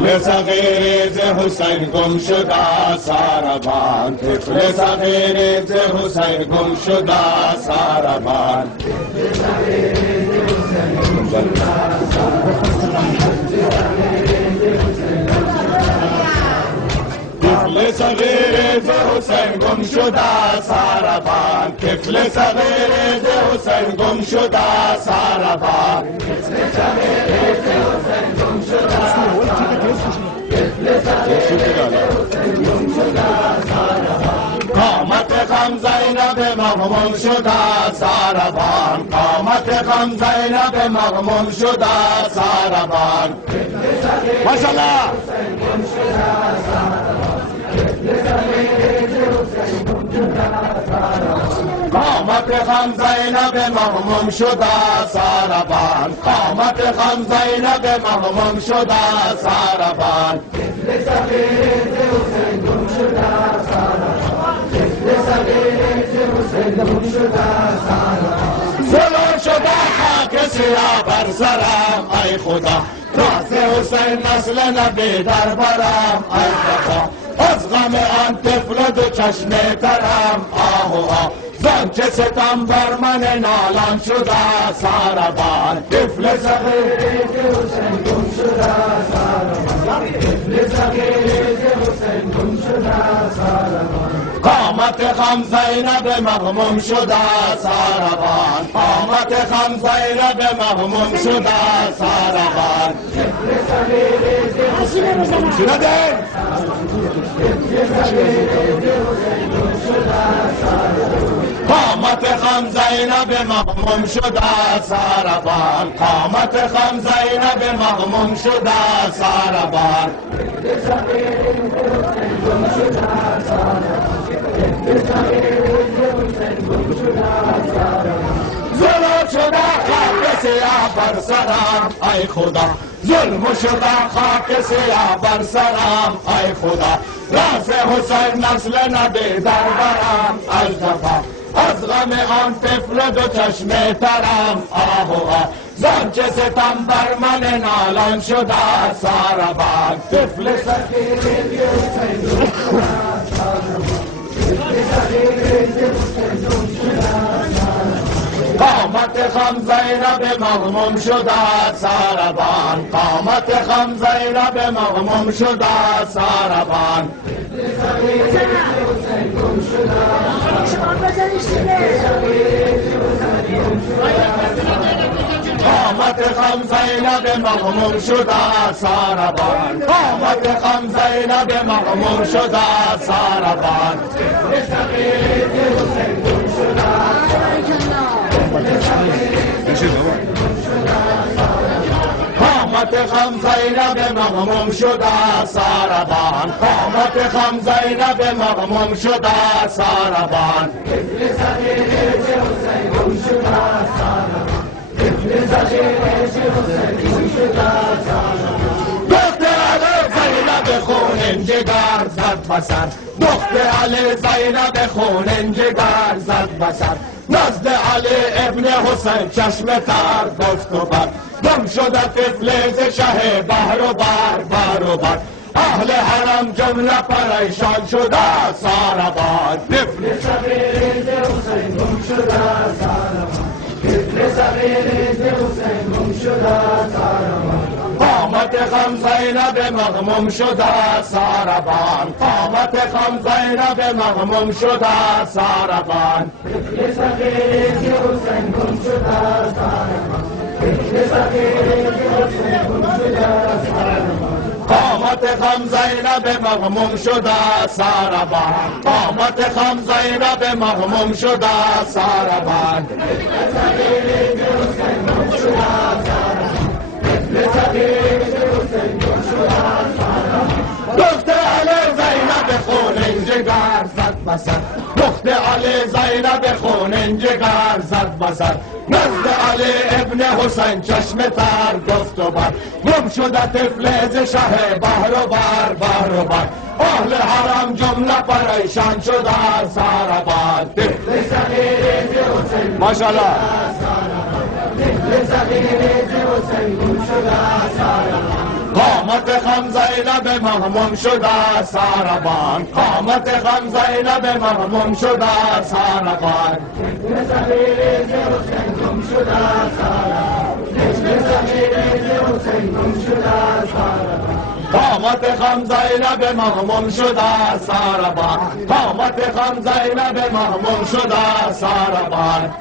طفل صغیر ز حسین گم شده ساربان، طفل صغیر ز حسین گم شده ساربان، طفل صغیر ز حسین گم شده ساربان، طفل صغیر ز حسین گم شده ساربان، قامت غم زینب مغموم شده ساربان، قامت غم زینب مغموم شده ساربان، ماشاءالله. قامت غم زینب مغموم شده ساربان، قامت غم زینب مغموم شده ساربان، زلال شده خاک سیاه بر سرم ای خدا، راز حسین نسل نبی در برم ای خدا، از غم آن طفل دو چشم ترم آه و آه، زانچه ستم بر من نالان شده ساربان، طفل صغیر ز حسین گم شده ساربان، طفل صغیر ز حسین گم شده ساربان، قامت غم زینب مغموم شده ساربان، قامت غم زینب مغموم شده ساربان، طفل صغیر ز حسین گم شده قامت غم زینب مغموم شده ساربان، قامت غم زینب مغموم شده ساربان، زلال شده خاک سیاه بر سرم ای خدا، ظلم شده خاک سیاه بر سرم ای خدا، راز حسین نسل نبی در برم التفا، از غم آن طفل دو چشم ترم آه و آه، زانچه ستم بر من نالان شده ساربان، طفل صغیر ز حسین گم شده ساربان، طفل صغیر ز حسین گم شده ساربان، قامت غم زینب مغموم شده ساربان، قامت غم زینب مغموم شده ساربان، طفل صغیر ز حسین گم شده قامت غم زینب مغموم شده ساربان، قامت غم زینب مغموم شده ساربان، طفل صغیر ز حسین گم شده قامت غم زینب مغموم شده ساربان، قامت غم زینب مغموم شده ساربان، طفل صغیر ز حسین گم شده ساربان، طفل صغیر ز حسین گم شده ساربان، دختر علی زینب خونین جگر زد بسر، دختر علی زینب خونین جگر زد بسر، نزد علی ابن حسین چشم تر گفت و بر، گم شده طفل ز شه بحر و بر، اهل حرم جمله پریشان شده ساربان، طفل صغیر ز حسین گم شده ساربان، طفل صغیر ز حسین گم شده ساربان، قامت غم زینب مغموم شده ساربان، قامت غم زینب مغموم شده ساربان، طفل صغیر ز حسین گم شده ساربان، طفل صغیر ز حسین گم شده ساربان، قامت غم زینب مغموم شده ساربان، قامت غم زینب مغموم شده ساربان، طفل صغیر ز حسین گم شده ساربان، طفل صغیر ز حسین گم شده ساربان، دختر علی زینب خونین جگر زد بسر، دختر علی زینب خونین جگر زد بسر، نزد علی ابن حسین چشم تر گفت و بر، گم شده طفل ز شه بحر و بر، اهل حرم جمله پریشان شده ساربان ماشاءالله قامت خم زینب مهموم شده ساربان قامت خم زینب مهموم شده ساربان قامت خم زینب مهموم شده ساربان قامت خم زینب مهموم شده ساربان